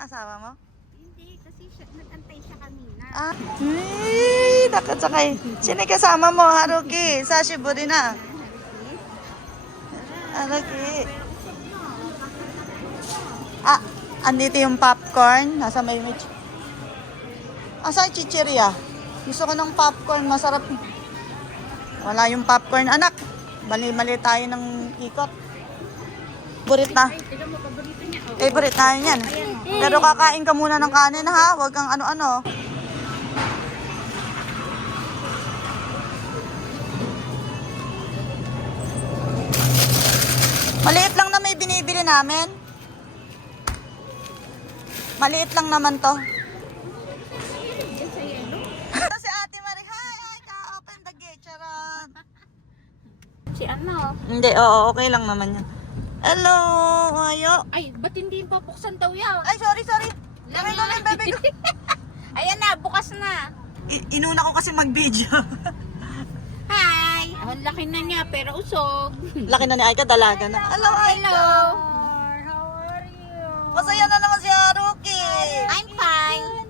na asawa mo? Hindi, kasi nag-antay siya kanina. Ah, nakasakay. Sino kasama mo, Haruki? Sa Shiburi na. Haruki. Ah, andito yung popcorn. Nasa may may... Asa yung chichirya? Gusto ko ng popcorn. Masarap. Wala yung popcorn, anak. Mali-mali tayo ng ikot. Burit na. Favorite tayo yan. Pero kakain ka muna ng kanin ha. Huwag kang ano-ano. Maliit lang na may binibili namin. Maliit lang naman to. Si Ate Marie, hi! Ka-open the gate, charot. Si ano? Hindi, oo, okay lang naman yan. Hello, ayo. Ay, ba't hindi pa buksan daw yan? Ay, sorry. Kami namin, baby ko. Ayan na, bukas na. Inuna ko kasi mag-video. Hi! Ang laki na niya, pero usog. Laki na ni Aika, dalaga na. Hello, Aika. Hello. How are you? Masaya na naman si Haruki. I'm fine.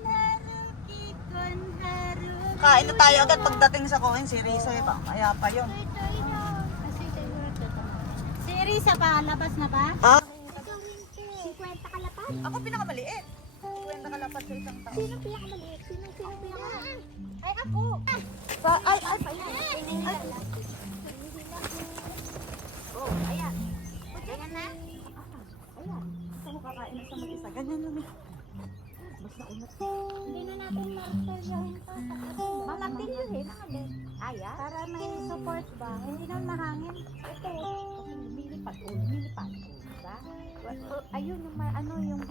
Kain na tayo agad pagdating sa Coin. Si Rizzo, eh, kaya pa yun. Si Risa ba? Labas na ba? Ah? 50 kalapat? Ako pinakamaliit. Kwenta ka lapat sa isang taon. Sino pinakamaliit? Sino pinakamaliit? Ay, ako! Ay. Oh, ayan. Ayan na. Ayan. Saan mo kakain na sa mag-isa? Ganyan lang eh. Basta unat. Hindi na natin martelyohin pa. Mamartelyohin? Ayan. Para may support ba? Hindi na mahangin. Ito. Kasi lumilipad. Lumilipad. Diba? Ayun yung ano yung...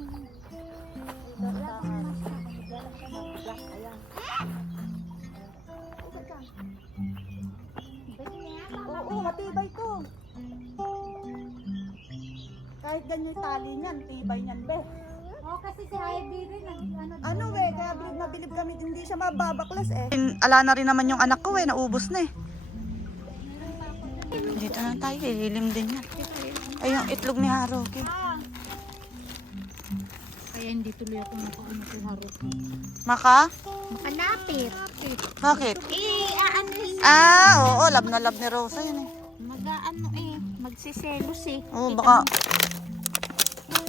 Oo, matibay to. Kahit ganyan yung tali niyan, tibay niyan, be. Oo, kasi si Ivy rin. Ano, be? Kaya bilib na bilib kami, hindi siya mababaklas eh. Ala na rin naman yung anak ko eh, naubos na eh. Dito na tayo, lilim din yan. Ay, yung itlog ni Haruki. Kaya hindi tuloy ako nakaano kay Haruki. Maka? Makalapit. Bakit? Aanuhin niya. Ah, oo, love na love ni Rosa yun eh. Mag-ano magsiselos eh. Oo, baka...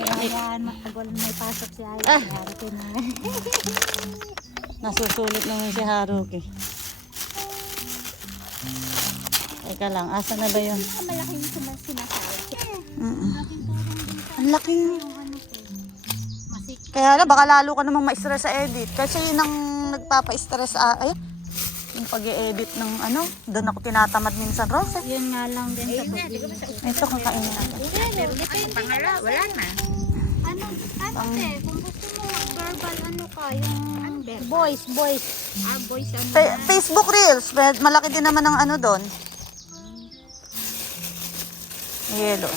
Kaya matagol may pasok si Ivy. Ah. Ito na. Nasusulit naman si Haruki. Teka lang, asa na ba yun? Malaking sinasabi. Ang laking... Kaya lang, baka lalo ka namang ma-stress sa edit. Kasi yun ang nagpapa-stress ayun. Yung pag-i-edit ng ano, doon ako tinatamad minsan, Rosa. Yun nga lang din sa pag-ibig. Ito, kakainin natin. Pero ang pangala, wala na. Ano te, kung gusto mo mag-verbal ano ka, yung voice. Boys ano Facebook Reels, malaki din naman ang ano doon. Yelo.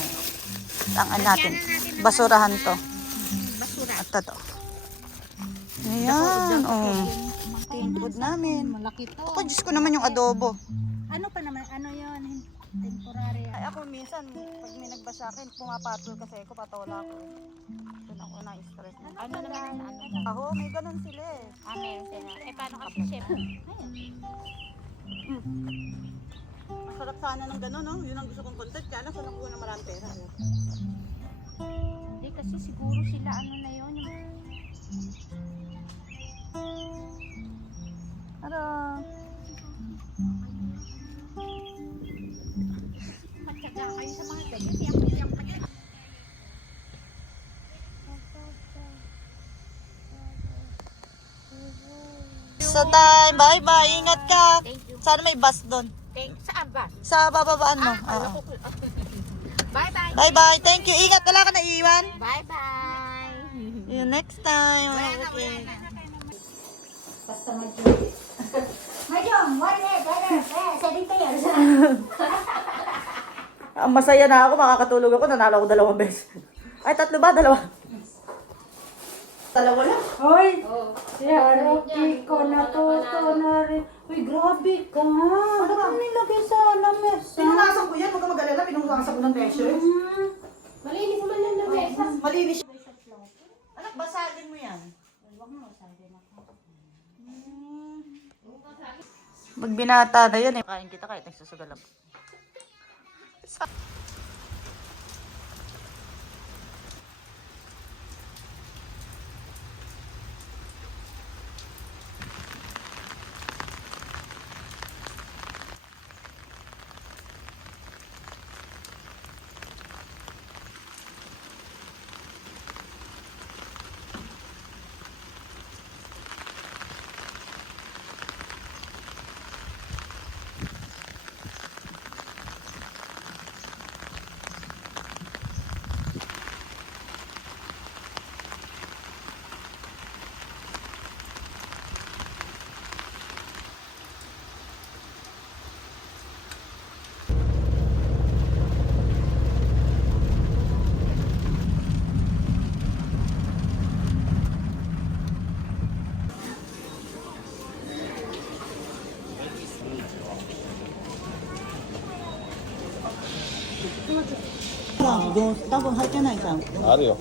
Tangan natin. Basurahan to. basura. At ito. Ayan, oh. Food namin. Malaki to. Ako, Diyos ko naman yung adobo. Ano pa naman, ano yun, temporary. Ay, ako minsan, pag may nagbasa akin, pumapatol kasi ako, patola ko. Doon ako na-stress. Ano naman? Ako, may ganun sila eh. Meron sila. Paano kasi chef? Masarap sana ng ganun, no? Yun ang gusto kong content. Kaya lang, saan ako na maraming pera. Hindi kasi siguro sila ano na yun. Tara. Matyaga kayo sa mga ganyan. Tiyak. So time, bye-bye. Ingat ka. Thank you. Sana may bus doon. Saan ba? Sa bababaan mo. Oo. Bye-bye. Bye-bye. Thank you. Ingat. Wala ka na iwan. Bye-bye. See you next time. Okay. Basta Majong, brother, 70 years. Masaya na ako. Makakatulog ako. Nanalo ako 2 beses. Ay, 3 ba? 2. 2 lang. Hoy, si Haruki ko natuto na rin. Uy, grabe ka. Ano ka nilagay sa lamesa? Pinunasan ko yan. Huwag ka mag-alala. Pinunasan ko ng measure. Malinis man lang lamesa. Malinis. Anak, basagin mo yan. Huwag mo, sabi na ako. Pag binata na yan eh. Kain kita kahit nagsusugalap.多分入ってないじゃん。あるよ。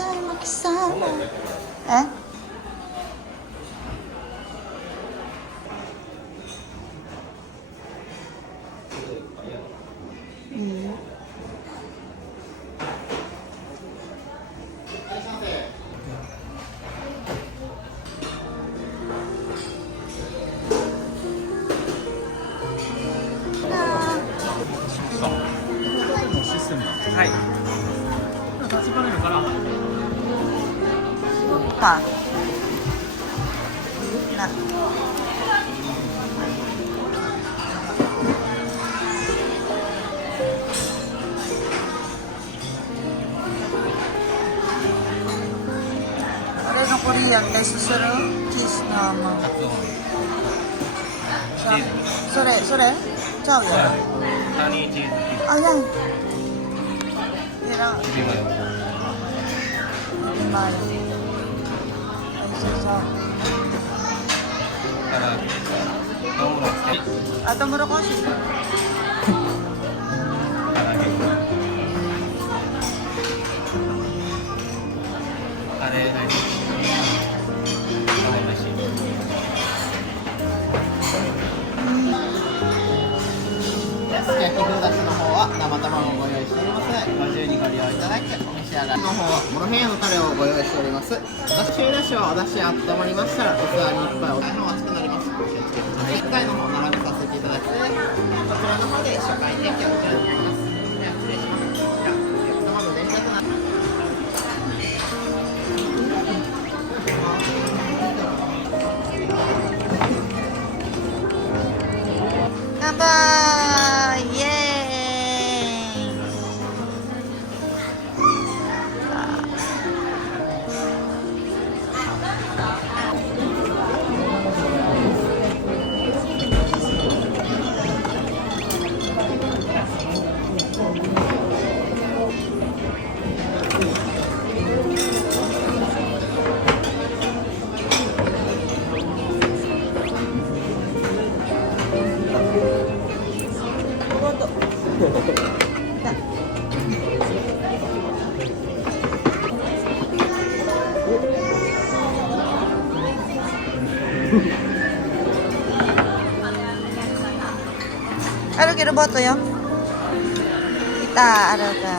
Tayo magsama. Eh? Hmm. Pa. Na. Ada ng Korean kay susuro cheese naman. Sore? Chow yan. ハニーチーズ。 Ayan. Hirang. エビマヨ。 Mayo. Ay, sasaw. からトウモロコシ。 Ato mo ko siya. から揚げ。あれ何？豆飯。焼き風だしの方は生卵をご用意しておりますのでご自由にご利用いただいてお召し上がりの方はモロヘイヤのタレをご用意しておりますだし中だしはお出汁温まりましたら器に1杯お手の熱くなりますお気をつけください1回の方並べさせていただいてこちらの方で初回提供こちらになりますでは失礼しますじゃあお客様の電車となって乾杯イエーイAno kinuboto yun? Kita, ano ka?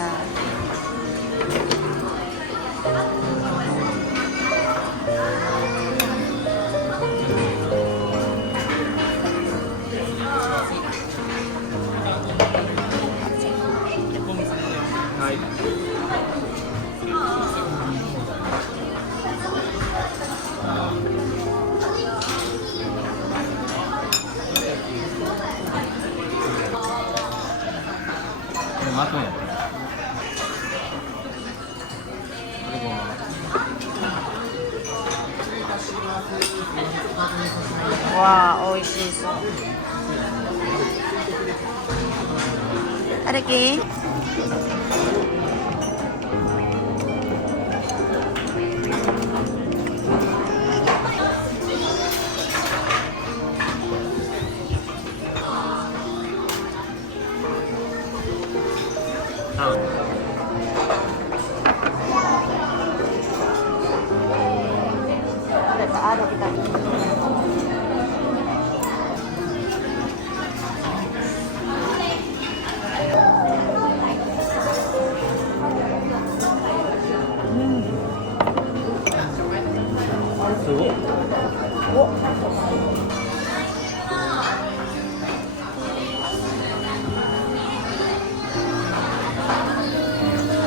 わあ、美味しそう。あれきAraw kita.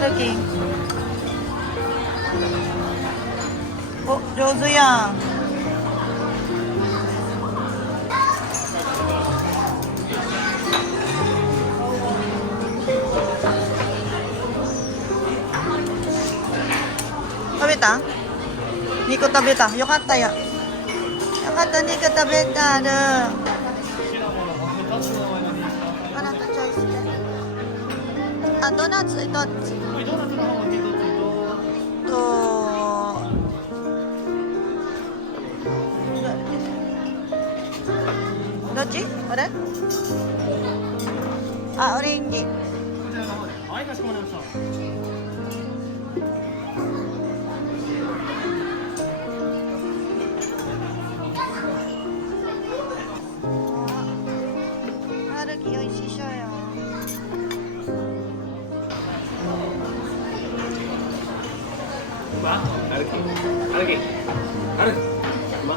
Lagi. Oh, 上手やん。食べた？2個食べた。よかったよ。よかった、2個食べた。あなたチョイスで。あ、ドーナツどっち？どっち？これ？あ、オレンジ。はい、かしこまりました。春樹、おいしそうよ。歩き歩き歩きうま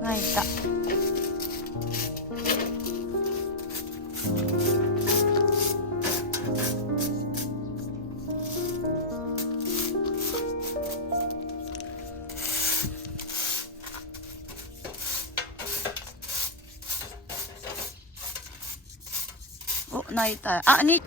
泣いた。お、泣いた。あ、に